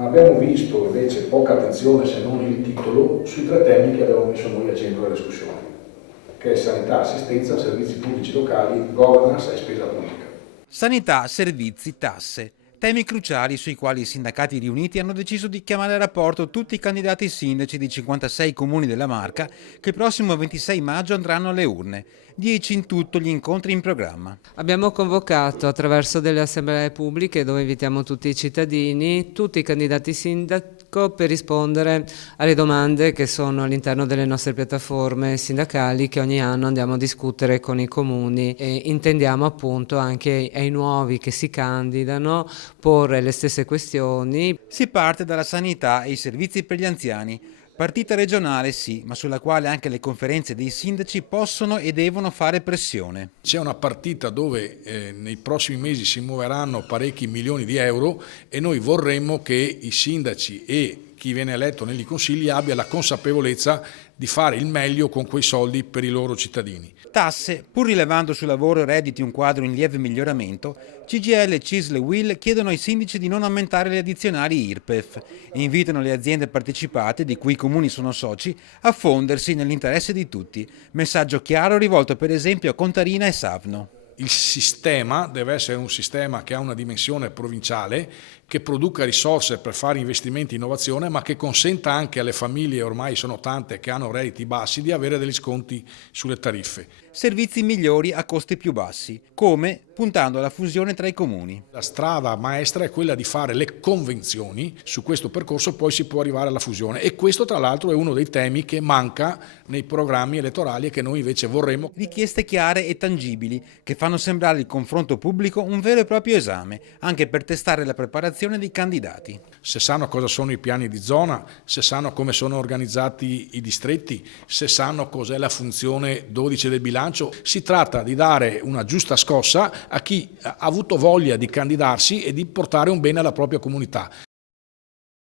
ma abbiamo visto invece poca attenzione, se non il titolo, sui tre temi che abbiamo messo noi al centro della discussione, che è sanità, assistenza, servizi pubblici locali, governance e spesa pubblica. Sanità, servizi, tasse. Temi cruciali sui quali i sindacati riuniti hanno deciso di chiamare a rapporto tutti i candidati sindaci di 56 comuni della Marca che il prossimo 26 maggio andranno alle urne. 10 in tutto gli incontri in programma. Abbiamo convocato attraverso delle assemblee pubbliche dove invitiamo tutti i cittadini, tutti i candidati sindaco per rispondere alle domande che sono all'interno delle nostre piattaforme sindacali che ogni anno andiamo a discutere con i comuni e intendiamo appunto anche ai nuovi che si candidano porre le stesse questioni. Si parte dalla sanità e i servizi per gli anziani. Partita regionale sì, ma sulla quale anche le conferenze dei sindaci possono e devono fare pressione. C'è una partita dove nei prossimi mesi si muoveranno parecchi milioni di euro e noi vorremmo che i sindaci e chi viene eletto negli consigli abbia la consapevolezza di fare il meglio con quei soldi per i loro cittadini. Tasse, pur rilevando sul lavoro e redditi un quadro in lieve miglioramento, CGIL, CISL e UIL chiedono ai sindaci di non aumentare le addizionali IRPEF e invitano le aziende partecipate, di cui i comuni sono soci, a fondersi nell'interesse di tutti. Messaggio chiaro rivolto per esempio a Contarina e Savno. Il sistema deve essere un sistema che ha una dimensione provinciale, che produca risorse per fare investimenti in innovazione, ma che consenta anche alle famiglie, ormai sono tante che hanno redditi bassi, di avere degli sconti sulle tariffe. Servizi migliori a costi più bassi, come puntando alla fusione tra i comuni. La strada maestra è quella di fare le convenzioni, su questo percorso poi si può arrivare alla fusione e questo tra l'altro è uno dei temi che manca nei programmi elettorali e che noi invece vorremmo. Richieste chiare e tangibili che fanno sembrare il confronto pubblico un vero e proprio esame, anche per testare la preparazione dei candidati. Se sanno cosa sono i piani di zona, se sanno come sono organizzati i distretti, se sanno cos'è la funzione 12 del bilancio, si tratta di dare una giusta scossa a chi ha avuto voglia di candidarsi e di portare un bene alla propria comunità.